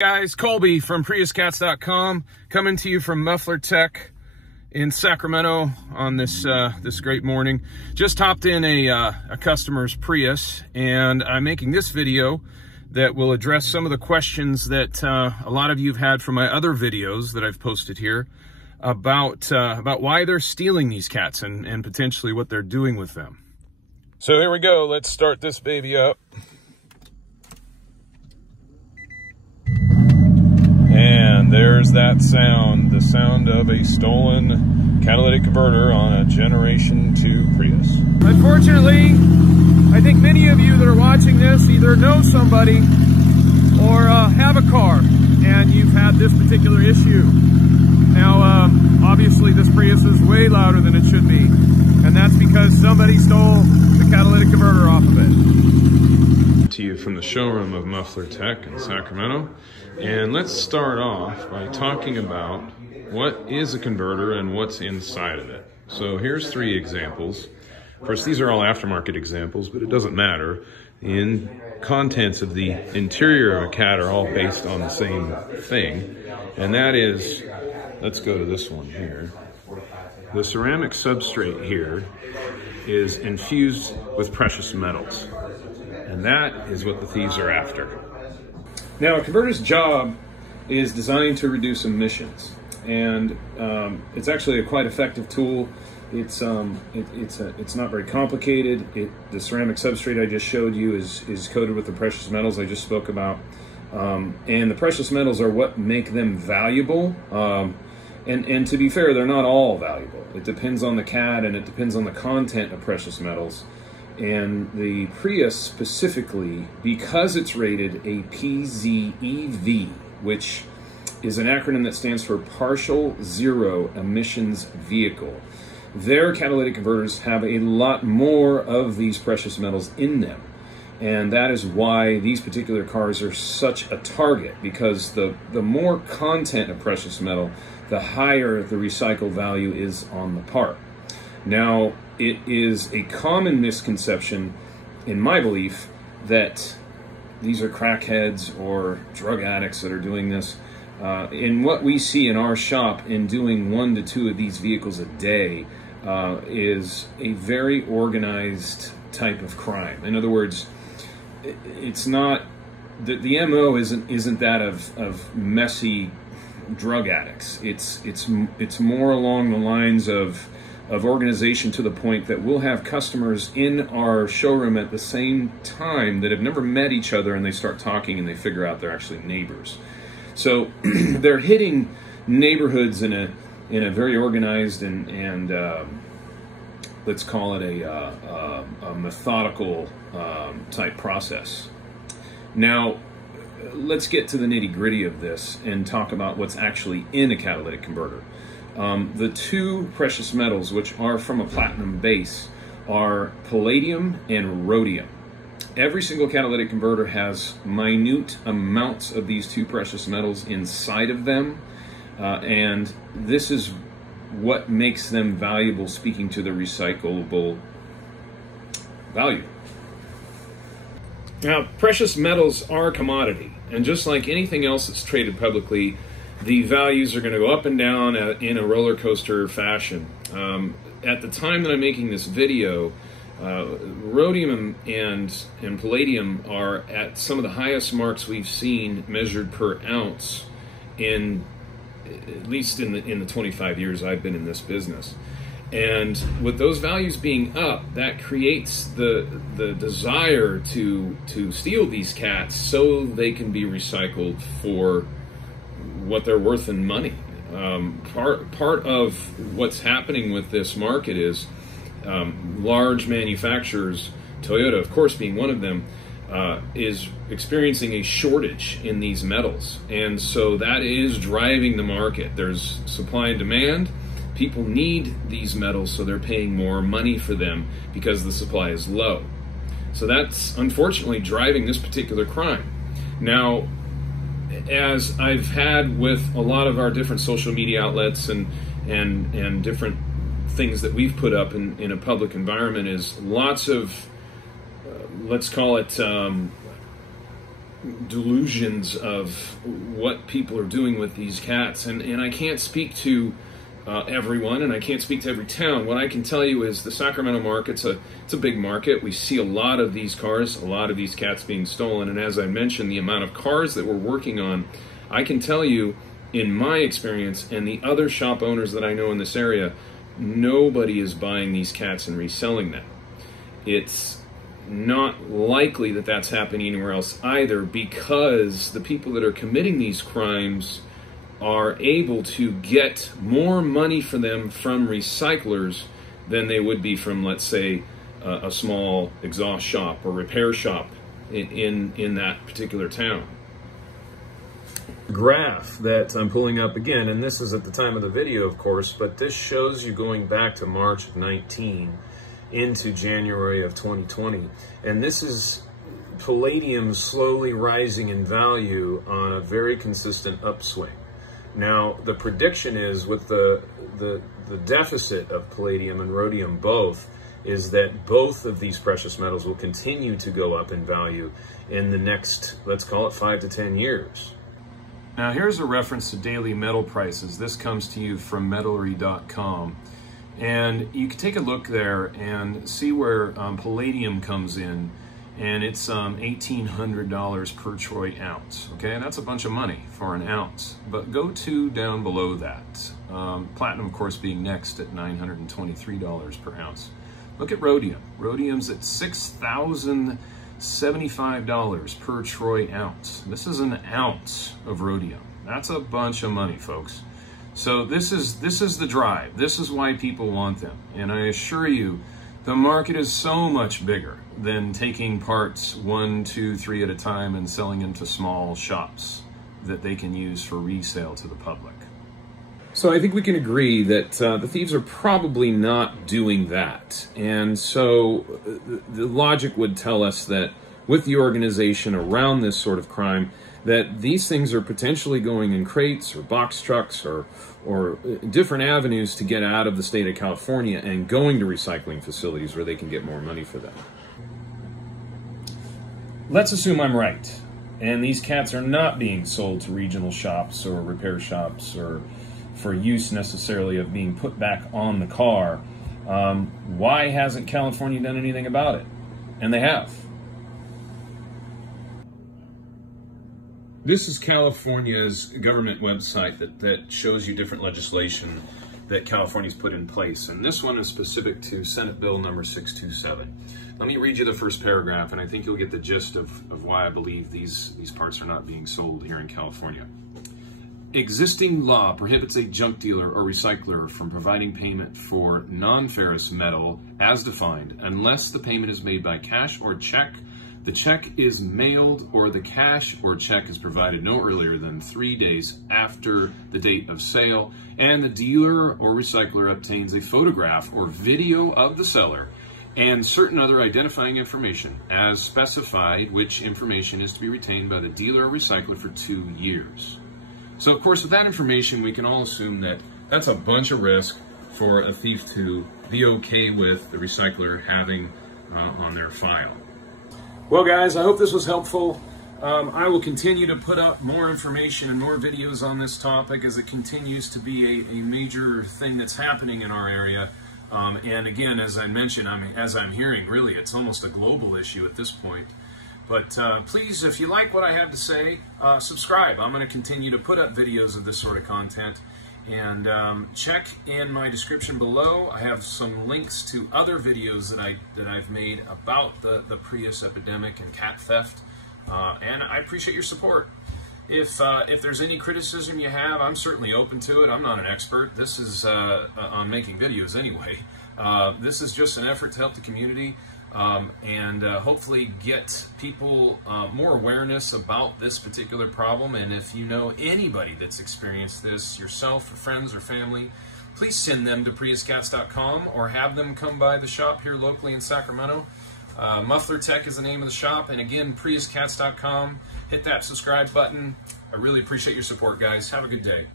Guys, Colby from PriusCats.com coming to you from Muffler Tech in Sacramento on this this great morning. Just hopped in a customer's Prius, and I'm making this video that will address some of the questions that a lot of you have had from my other videos that I've posted here about why they're stealing these cats and potentially what they're doing with them. So here we go. Let's start this baby up. And there's that sound, the sound of a stolen catalytic converter on a Generation 2 Prius. Unfortunately, I think many of you that are watching this either know somebody or have a car and you've had this particular issue. Now, obviously this Prius is way louder than it should be, and that's because somebody stole the catalytic converter off of it. To you from the showroom of Muffler Tech in Sacramento. And let's start off by talking about what is a converter and what's inside of it. So here's three examples. Of course, these are all aftermarket examples, but it doesn't matter. The contents of the interior of a cat are all based on the same thing. And that is, let's go to this one here. The ceramic substrate here is infused with precious metals. And that is what the thieves are after. Now, a converter's job is designed to reduce emissions, and it's actually a quite effective tool. It's not very complicated. The ceramic substrate I just showed you is coated with the precious metals I just spoke about, and the precious metals are what make them valuable. And to be fair, they're not all valuable. It depends on the cat, and it depends on the content of precious metals. And the Prius specifically, because it's rated a PZEV, which is an acronym that stands for Partial Zero Emissions Vehicle, their catalytic converters have a lot more of these precious metals in them. And that is why these particular cars are such a target, because the more content of precious metal, the higher the recycle value is on the part. Now, it is a common misconception, in my belief, that these are crackheads or drug addicts that are doing this. In what we see in our shop in doing 1 to 2 of these vehicles a day is a very organized type of crime. In other words, it's not, the MO isn't that of messy drug addicts. It's more along the lines of organization, to the point that we'll have customers in our showroom at the same time that have never met each other, and they start talking and they figure out they're actually neighbors. So they're hitting neighborhoods in a very organized and let's call it a methodical type process. Now, let's get to the nitty-gritty of this and talk about what's actually in a catalytic converter. The two precious metals, which are from a platinum base, are palladium and rhodium. Every single catalytic converter has minute amounts of these two precious metals inside of them, and this is what makes them valuable, speaking to the recyclable value. Now, precious metals are a commodity, and just like anything else that's traded publicly, the values are going to go up and down in a roller coaster fashion. At the time that I'm making this video, rhodium and palladium are at some of the highest marks we've seen measured per ounce at least in the 25 years I've been in this business. And with those values being up, that creates the desire to steal these cats so they can be recycled for what they're worth in money. Part of what's happening with this market is large manufacturers, Toyota of course being one of them, is experiencing a shortage in these metals, and so that is driving the market. There's supply and demand. People need these metals, so they're paying more money for them because the supply is low. So that's unfortunately driving this particular crime. Now, as I've had with a lot of our different social media outlets and different things that we've put up in a public environment, is lots of let's call it delusions of what people are doing with these cats, and I can't speak to everyone, and I can't speak to every town. What I can tell you is the Sacramento market's it's a big market. We see a lot of these cars, a lot of these cats being stolen, and as I mentioned, the amount of cars that we're working on, I can tell you, in my experience and the other shop owners that I know in this area, nobody is buying these cats and reselling them. It's not likely that that's happening anywhere else either, because the people that are committing these crimes are able to get more money for them from recyclers than they would be from, let's say, a small exhaust shop or repair shop in that particular town. Graph that I'm pulling up again, and this is at the time of the video, of course, but this shows you going back to March of 19 into January of 2020, and this is palladium slowly rising in value on a very consistent upswing. Now, the prediction is, with the deficit of palladium and rhodium both, is that both of these precious metals will continue to go up in value in the next, let's call it 5 to 10 years. Now, here's a reference to daily metal prices. This comes to you from metallary.com. And you can take a look there and see where palladium comes in, and it's $1,800 per troy ounce. Okay, and that's a bunch of money for an ounce. But go to down below that. Platinum, of course, being next at $923 per ounce. Look at rhodium. Rhodium's at $6,075 per troy ounce. This is an ounce of rhodium. That's a bunch of money, folks. So this is the drive. This is why people want them. And I assure you, the market is so much bigger than taking parts 1, 2, 3 at a time and selling them to small shops that they can use for resale to the public. So I think we can agree that the thieves are probably not doing that. And so the logic would tell us that with the organization around this sort of crime, that these things are potentially going in crates or box trucks or different avenues to get out of the state of California and going to recycling facilities where they can get more money for them. Let's assume I'm right, and these cats are not being sold to regional shops or repair shops or for use necessarily of being put back on the car. Why hasn't California done anything about it? And they have. This is California's government website that shows you different legislation that California's put in place. And this one is specific to Senate Bill number 627. Let me read you the first paragraph, and I think you'll get the gist of why I believe these parts are not being sold here in California. Existing law prohibits a junk dealer or recycler from providing payment for non-ferrous metal as defined unless the payment is made by cash or check, the check is mailed, or the cash or check is provided no earlier than 3 days after the date of sale, and the dealer or recycler obtains a photograph or video of the seller and certain other identifying information as specified, which information is to be retained by the dealer or recycler for 2 years. So, of course, with that information, we can all assume that that's a bunch of risk for a thief to be okay with the recycler having on their file. Well, guys, I hope this was helpful. I will continue to put up more information and more videos on this topic as it continues to be a major thing that's happening in our area. And again, as I mentioned, as I'm hearing, really, it's almost a global issue at this point. But please, if you like what I have to say, subscribe. I'm going to continue to put up videos of this sort of content. And check in my description below. I have some links to other videos that I've made about the Prius epidemic and cat theft. And I appreciate your support. If there's any criticism you have, I'm certainly open to it. I'm not an expert. This is on making videos anyway. This is just an effort to help the community. And hopefully get people more awareness about this particular problem. And if you know anybody that's experienced this, yourself or friends or family, please send them to priuscats.com or have them come by the shop here locally in Sacramento. Muffler Tech is the name of the shop, and again, priuscats.com. Hit that subscribe button. I really appreciate your support, guys. Have a good day.